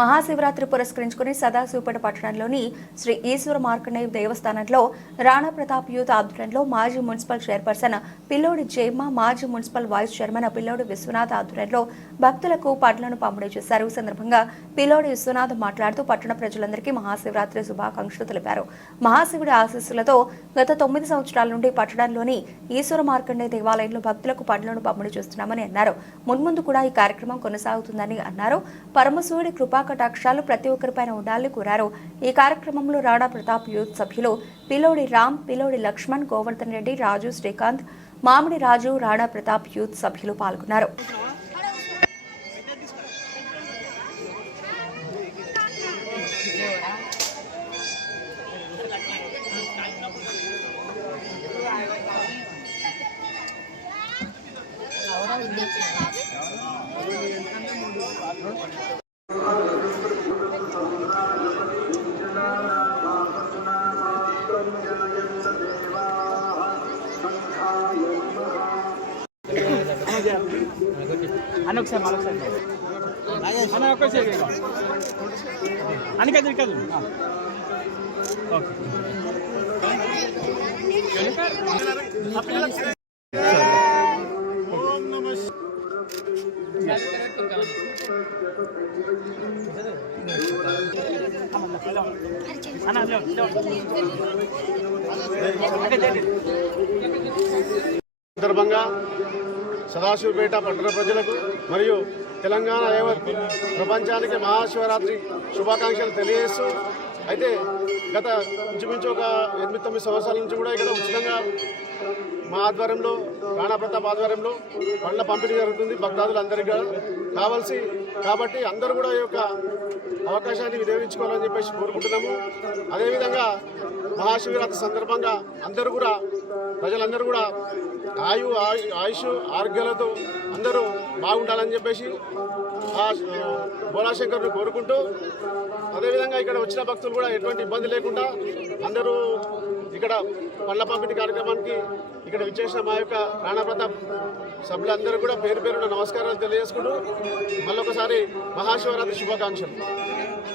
మహాశివరాత్రి పురస్కరించుకుని సదాశివపేట పట్టణంలోని శ్రీ ఈశ్వర మార్కండేయ దేవస్థానంలో రాణా ప్రతాప్ యూత్ ఆధ్వర్యంలో మాజీ మున్సిపల్ చైర్పర్సన్ పిల్లోడి జయమ్మ మాజీ మున్సిపల్ వైస్ చైర్మన్ పిల్లోడి విశ్వనాథ్ ఆధ్వర్యంలో భక్తులకు పండ్లను పంపిణీ చేశారు. ఈ సందర్భంగా పిల్లోడి విశ్వనాథ్ మాట్లాడుతూ పట్టణ ప్రజలందరికీ మహాశివరాత్రి శుభాకాంక్షలు తెలిపారు. మహాశివుడి ఆశీస్సులతో గత తొమ్మిది సంవత్సరాల నుండి పట్టణంలోని ఈశ్వర మార్కండేయ దేవాలయంలో భక్తులకు పండ్లను పంపిణీ చేస్తున్నామని అన్నారు. మున్ముందు కూడా ఈ కార్యక్రమం కొనసాగుతుందని అన్నారు. పరమశివుడి కృపా కటాక్షాలు ప్రతి ఒక్కరిపైన ఉండాలని కోరారు. ఈ కార్యక్రమంలో రాణా ప్రతాప్ యూత్ సభ్యులు పిలోడి రామ్ పిలోడి లక్ష్మణ్ గోవర్ధన్ రెడ్డి రాజు శ్రీకాంత్ మామిడి రాజు రాణా ప్రతాప్ యూత్ సభ్యులు పాల్గొన్నారు. అన్న ఒకసారి మళ్ళీ అన్న ఒక్కసారి ఇక. అని అన్న సందర్భంగా సదాశివపేట పట్టణ ప్రజలకు మరియు తెలంగాణ యావత్ ప్రపంచానికి మహాశివరాత్రి శుభాకాంక్షలు తెలియజేస్తూ అయితే గత ఇంచుమించు ఒక ఎనిమిది తొమ్మిది సంవత్సరాల నుంచి కూడా ఇక్కడ ఉచితంగా మా ఆధ్వర్యంలో రాణా ప్రతాప్ ఆధ్వర్యంలో పండ్ల పంపిణీ జరుగుతుంది భక్తాదులు అందరికీ కావాల్సి కాబట్టి అందరూ కూడా ఈ యొక్క అవకాశాన్ని వినియోగించుకోవాలని చెప్పేసి కోరుకుంటున్నాము. అదేవిధంగా మహాశివరాత్రి సందర్భంగా అందరూ కూడా ప్రజలందరూ కూడా ఆయు ఆయుష్ ఆరోగ్యాలతో అందరూ బాగుండాలని చెప్పేసి ఆ కోరుకుంటూ అదేవిధంగా ఇక్కడ వచ్చిన భక్తులు కూడా ఎటువంటి ఇబ్బంది లేకుండా అందరూ ఇక్కడ పండ్ల పంపిణీ కార్యక్రమానికి ఇక్కడ విచ్చేసిన మా యొక్క రాణా ప్రతాప్ సభ్యులందరూ కూడా పేరు పేరున నమస్కారాలు తెలియజేసుకుంటూ మళ్ళొకసారి మహాశివరాత్రి శుభాకాంక్షలు.